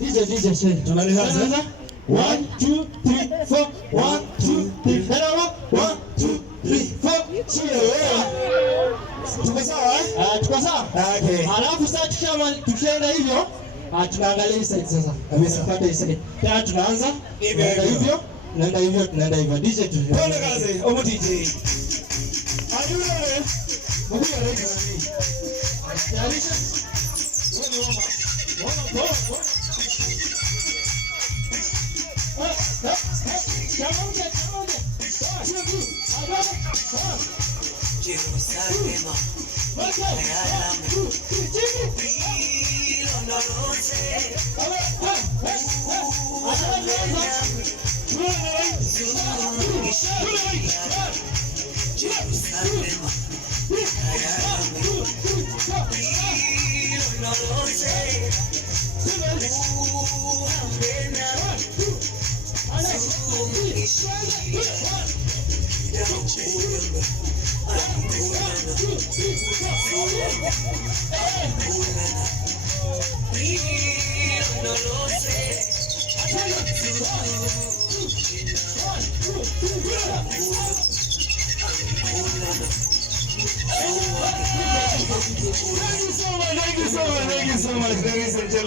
DJ shake. Tunalianza. 1 2 3 4 1 2 3 Hello 1 2 3 4 Tuko sawa tuko sawa? Okay. Halafu sasa tukishaenda hivyo, tunaangalia hii side sasa. Pande hii side. Tena tunaanza hivyo. Tunaenda hivyo. DJ tu. Pole kazi. Omo DJ. Are you ready? Mbona ready? Yarisha. Wewe woma. Jerusalema, Thank you so much, ladies and gentlemen.